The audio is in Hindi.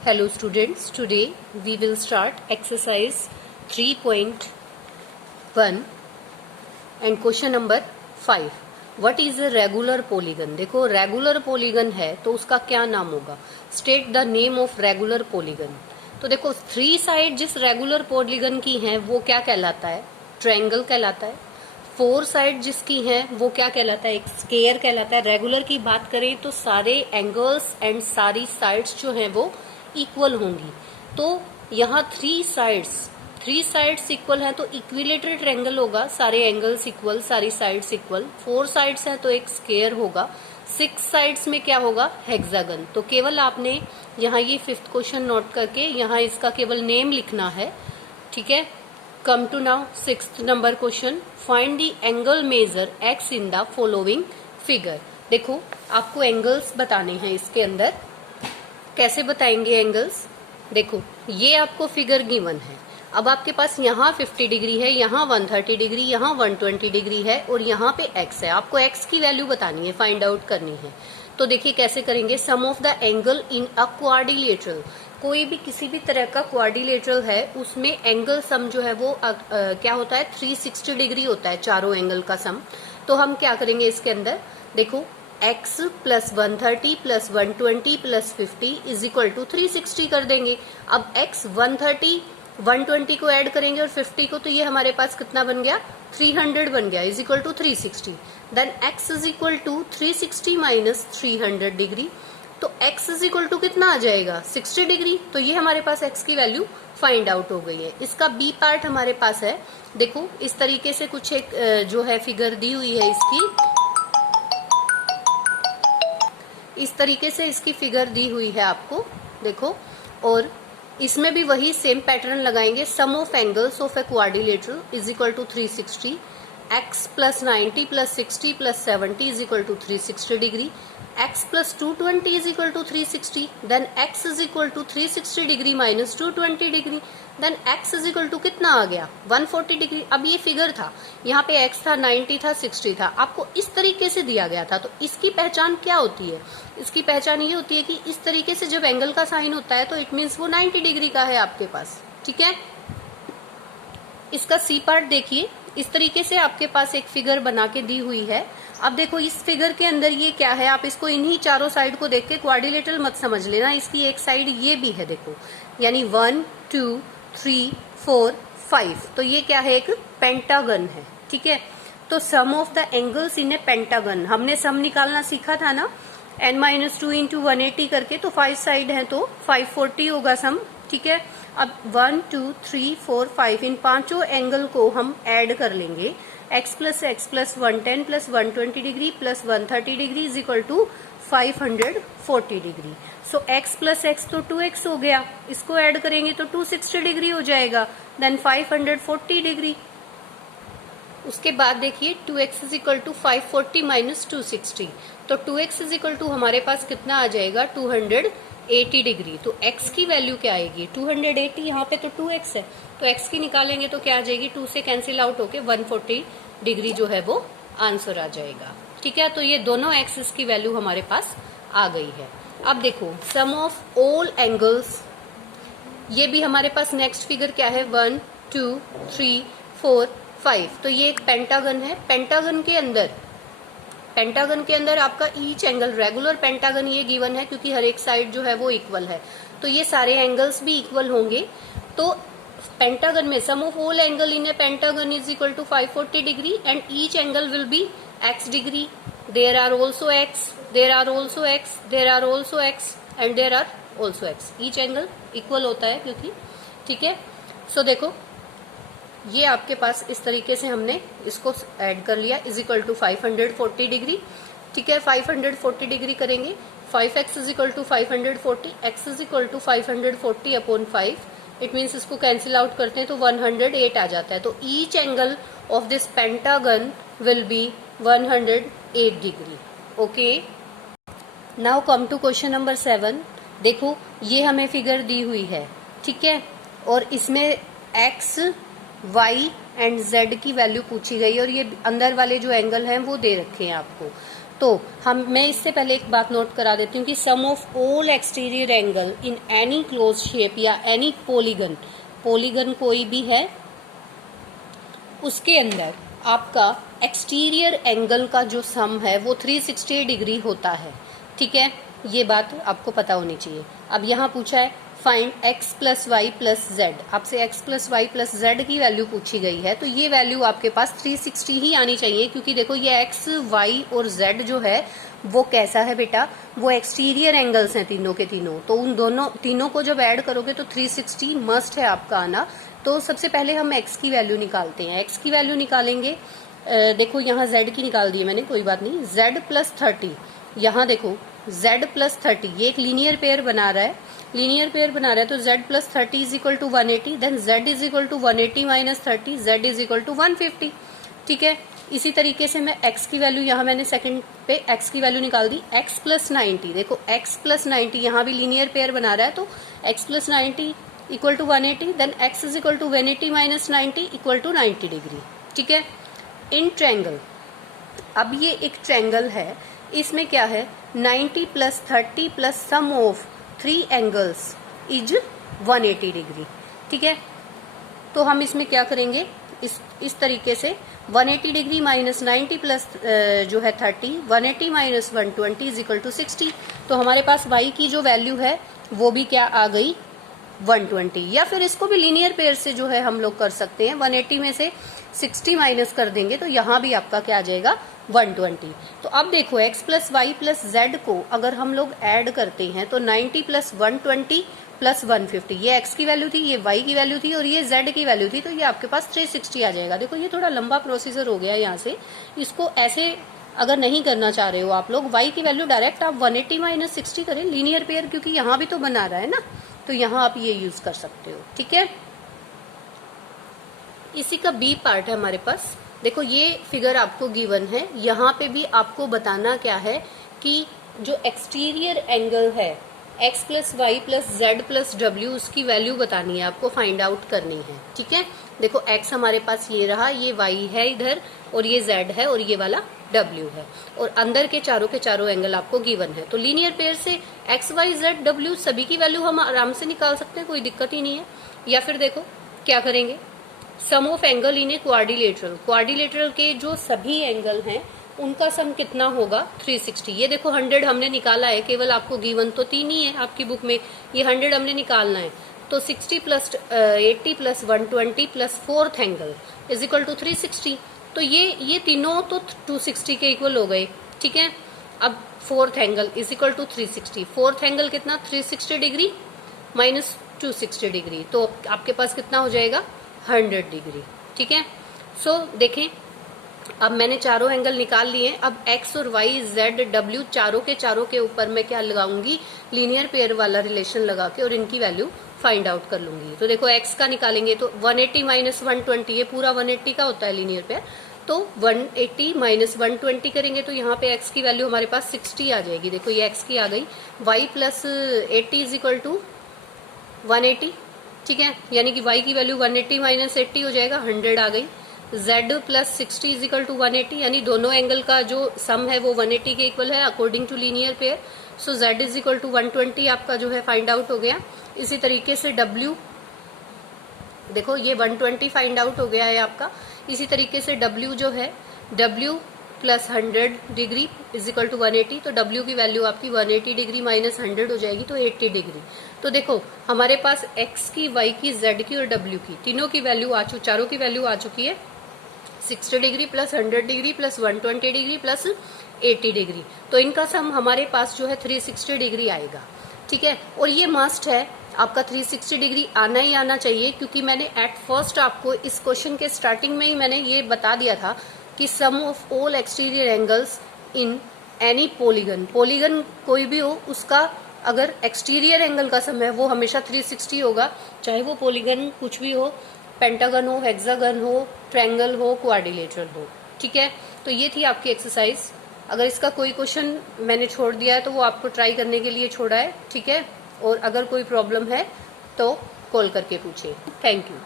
Hello students, today we will start exercise 3.1 and question number 5. What is a regular polygon? देखो रेगुलर पॉलीगन है तो उसका क्या नाम होगा? State the name of regular polygon. तो देखो थ्री साइड जिस रेगुलर पॉलीगन की हैं वो क्या कहलाता है? ट्रायंगल कहलाता है. फोर साइड जिसकी हैं वो क्या कहलाता है? एक स्क्वायर कहलाता है. रेगुलर की बात करें तो सारे एंगल्स एंड सारी साइड्स जो हैं वो इक्वल होंगी. तो यहाँ थ्री साइड्स इक्वल हैं तो इक्विलेटरल ट्रायंगल होगा. सारे एंगल्स इक्वल, सारी साइड्स इक्वल. फोर साइड्स हैं तो एक स्क्वायर होगा. सिक्स साइड्स में क्या होगा? हेक्सागन. तो केवल आपने यहाँ ये फिफ्थ क्वेश्चन नोट करके यहाँ इसका केवल नेम लिखना है. ठीक है. Come to now sixth number question. Find the angle measure X in the following figure. देखो आपको एंगल्स बताने हैं इसके अंदर. कैसे बताएंगे एंगल्स? देखो ये आपको फिगर गिवन है. अब आपके पास यहाँ 50 डिग्री है, यहाँ 130 डिग्री, यहाँ 120 डिग्री है और यहाँ पे x है. आपको x की वैल्यू बतानी है, फाइंड आउट करनी है. तो देखिए कैसे करेंगे. Sum of the angle in a quadrilateral. कोई भी किसी भी तरह का क्वाड्रिलेटरल है उसमें एंगल सम जो है वो क्या होता है? 360 डिग्री होता है चारों एंगल का सम. तो हम क्या करेंगे इसके अंदर? देखो x plus 130 plus 120 plus 50 is equal to 360 कर देंगे. अब x 130 120 को ऐड करेंगे और 50 को, तो ये हमारे पास कितना बन गया? 300 बन गया is equal to 360. Then x is equal to 360 minus 300 degree. तो x इज इक्वल टू कितना आ जाएगा? 60 डिग्री. तो ये हमारे पास x की वैल्यू फाइंड आउट हो गई है. इसका b पार्ट हमारे पास है. देखो इस तरीके से कुछ एक जो है फिगर दी हुई है इसकी. इस तरीके से इसकी फिगर दी हुई है आपको. देखो और इसमें भी वही सेम पैटर्न लगाएंगे. Sum of angles of a quadrilateral is equal to 360. x plus 90 plus 60 plus 70 is equal to 360 degree. x plus 220 is equal to 360. Then x is equal to 360 degree minus 220 degree. Then x is equal to कितना आ गया? 140 डिग्री. अब ये फिगर था, यहाँ पे x था, 90 था, 60 था. आपको इस तरीके से दिया गया था. तो इसकी पहचान क्या होती है? इसकी पहचान ये होती है कि इस तरीके से जब एंगल का साइन होता है तो इट मीन्स वो 90 डिग्री का है आपके पास. ठीक है. इसका सी पार्ट देखिए. इस तरीके से आपके पास एक फिगर बना के दी हुई है. अब देखो इस फिगर के अंदर ये क्या है? आप इसको इन्हीं चारों साइड को देख के क्वाड्रिलेटरल मत समझ लेना. इसकी एक साइड ये भी है देखो, यानी 1 2 3 4 5. तो ये क्या है? एक पेंटागन है. ठीक है. तो sum of the angles in a pentagon हमने सम निकालना सीखा था ना, n-2 इंटू 180 करके. तो 5 साइड है तो 540 होगा सम. ठीक है. अब 1 2 3 4 5 इन पांचों एंगल को हम ऐड कर लेंगे. x plus 110 plus 120 degree plus 130 degree is equal to 540 degree. So x plus x तो 2x हो गया. इसको ऐड करेंगे तो 260 डिग्री हो जाएगा. Then 540 degree. उसके बाद देखिए 2x is equal to 540 minus 260. तो 2x इज इक्वल टू हमारे पास कितना आ जाएगा? 280 डिग्री. तो x की वैल्यू क्या आएगी? 280. यहाँ पे तो 2x है तो x की निकालेंगे तो क्या आ जाएगी? 2 से कैंसिल आउट होके 140 डिग्री जो है वो आंसर आ जाएगा. ठीक है. तो ये दोनों एक्सिस की वैल्यू हमारे पास आ गई है. अब देखो सम ऑफ ऑल एंगल्स. ये भी हमारे पास नेक्स्ट फिगर क्या है? 1 2 3 4 5. तो ये एक पेंटागन है. पेंटागन के अंदर आपका ईच एंगल, रेगुलर पेंटागन ये गिवन है क्योंकि हर एक साइड जो है वो इक्वल है. तो ये सारे एंगल्स भी इक्वल होंगे. तो पेंटागन में sum of all angle in a pentagon is equal to 540 degree and each angle will be x degree. There are also x, there are also x, there are also x and there are also x. Each angle equal होता है क्योंकि. ठीक है. सो देखो ये आपके पास इस तरीके से हमने इसको ऐड कर लिया इज इक्वल टू 540 डिग्री. ठीक है. 540 डिग्री करेंगे. 5x is equal to 540, x is equal to 540 upon 5. It means इसको कैंसिल आउट करते हैं तो 108 आ जाता है. तो each angle of this pentagon will be 108 degree. Okay. Now come to question number 7. देखो ये हमें फिगर दी हुई है. ठीक है. और इसमें x y एंड z की वैल्यू पूछी गई और ये अंदर वाले जो एंगल हैं वो दे रखे हैं आपको. तो मैं इससे पहले एक बात नोट करा देती हूँ कि sum of all exterior angle in any close shape या एनी पॉलीगन, पॉलीगन कोई भी है उसके अंदर आपका एक्सटीरियर एंगल का जो सम है वो 360 डिग्री होता है। ठीक है, ये बात आपको पता होनी चाहिए। अब यहाँ पूछा है find x plus Y plus Z, आपसे x plus Y plus Z की वैल्यू पूछी गई है, तो ये वैल्यू आपके पास 360 ही आनी चाहिए, क्योंकि देखो ये x, y और z जो है वो कैसा है बेटा, वो एक्सटीरियर एंगल्स हैं तीनों के तीनों, तो उन दोनों तीनों को जब ऐड करोगे तो 360 मस्ट है आपका आना। तो सबसे पहले हम x की वैल्यू निकालते हैं। x की वैल्यू निकालेंगे, देखो यहाँ z की निकाल दी है मैंने, कोई बात नहीं, z प्लस 30, यहाँ देखो z प्लस 30, ये एक लीनियर पेयर बना रहा है, लीनियर पेयर बना रहा है, तो z plus 30 is equal to 180, then z is equal to 180 minus 30, z is equal to 150। ठीक है, इसी तरीके से मैं x की वैल्यू, यहाँ मैंने सेकंड पे x की वैल्यू निकाल दी, x प्लस 90, देखो x प्लस 90 यहाँ भी लीनियर पेयर बना रहा है, तो x plus 90 equal to 180, then x is equal to 180 minus 90 equal to 90 degree. ठीक है, इन ट्रायंगल, अब ये एक ट्रायंगल है, इसमें क्या है 90 plus 30 plus sum of 3 angles is 180 degree. ठीक है, तो हम इसमें क्या करेंगे, इस तरीके से 180 डिग्री माइनस 90 प्लस जो है 30, 180 माइनस 120 इज इक्वल टू 60, तो हमारे पास y की जो वैल्यू है वो भी क्या आ गई 120, या फिर इसको भी लीनियर पेयर से जो है हम लोग कर सकते हैं, 180 में से 60 माइनस कर देंगे तो यहाँ भी आपका क्या आ जाएगा 120। तो अब देखो x plus Y plus Z को अगर हम लोग ऐड करते हैं तो 90 प्लस 120 प्लस 150, ये x की वैल्यू थी, ये y की वैल्यू थी और ये z की वैल्यू थी, तो ये आपके पास 360 आ जाएगा। देखो ये थोड़ा लंबा प्रोसीजर हो गया यहाँ से, इसको ऐसे अगर नहीं करना चाह रहे हो आप लोग, y की वैल्यू डायरेक्ट आप 180 माइनस 60 करें, लीनियर पेयर क्योंकि यहाँ भी तो बना रहा है ना, तो यहाँ आप ये यूज कर सकते हो। ठीक है, इसी का बी पार्ट है हमारे पास, देखो ये फिगर आपको गिवन है, यहाँ पे भी आपको बताना क्या है कि जो एक्सटीरियर एंगल है x plus Y plus Z plus W, उसकी वैल्यू बतानी है आपको, फाइंड आउट करनी है। ठीक है, देखो x हमारे पास ये रहा, ये y है इधर और ये z है और ये वाला w है, और अंदर के चारों एंगल आपको गिवन है, तो लीनियर पेयर से x y z w सभी की वैल्यू हम आराम से निकाल सकते हैं, कोई दिक्कत ही नहीं है। या फिर देखो क्या करेंगे, sum of angle in a quadrilateral, quadrilateral के जो सभी एंगल हैं उनका सम कितना होगा 360। ये देखो 100 हमने निकाला है, केवल आपको गिवन तो 3 ही है आपकी बुक में, ये 100 हमने निकालना है, तो 60 plus 80 plus 120 plus fourth angle is equal to 360, तो ये तीनों तो 260 के इक्वल हो गए। ठीक है, अब fourth angle is equal to 360, fourth angle कितना 360 डिग्री माइनस 260 डिग्री, तो आपके पास कितना हो जाएगा 100 डिग्री। ठीक है, सो देखें अब मैंने चारों एंगल निकाल लिए, अब x और y z w चारों के ऊपर मैं क्या लगाऊंगी, लीनियर पेयर वाला रिलेशन लगा के और इनकी वैल्यू फाइंड आउट कर लूंगी। तो देखो x का निकालेंगे तो 180 माइनस 120, ये पूरा 180 का होता है लीनियर पेयर, तो 180 माइनस 120 करेंगे तो यहाँ पे x की वैल्यू हमारे पास 60 आ जाएगी। देखो ये x की आ गई, y plus 80 is equal to 180। ठीक है, यानी कि y की वैल्यू 180 माइनस 80 हो जाएगा, 100 आ गई। z plus 60 is equal to 180, यानी दोनों एंगल का जो सम है वो 180 के इक्वल है according to linear pair, so z is equal to 120 आपका जो है फाइंड आउट हो गया। इसी तरीके से w, देखो ये 120 फाइंड आउट हो गया है आपका। इसी तरीके से w जो है w plus 100 degree is equal to 180, तो w की वैल्यू आपकी 180 डिग्री माइनस 100 हो जाएगी, तो 80 डिग्री। तो देखो हमारे पास x की, y की, z की और w की तीनों की वैल्यू चारों की वैल्यू आ चुकी है, 60 degree plus 100 degree plus 120 degree plus 80 degree, तो इनका सम हमारे पास जो है 360 डिग्री आएगा। ठीक है, और ये मस्ट है आपका 360 डिग्री आना ही आना चाहिए, क्योंकि मैंने एट फर्स्ट आपको इस क्वेश्चन के स्टार्टिंग में ही मैंने ये बता दिया था कि sum of all exterior angles in any polygon, polygon कोई भी हो उसका अगर एक्सटीरियर एंगल का सम है वो हमेशा 360 होगा, चाहे वो पॉलीगन कुछ भी हो, पेंटागन हो, हेक्सागन हो, ट्रायंगल हो, क्वाड्रिलेटरल हो। ठीक है, तो ये थी आपकी एक्सरसाइज। अगर इसका कोई क्वेश्चन मैंने छोड़ दिया है तो वो आपको ट्राई करने के लिए छोड़ा है। ठीक है, और अगर कोई प्रॉब्लम है तो कॉल करके पूछिए। Thank you.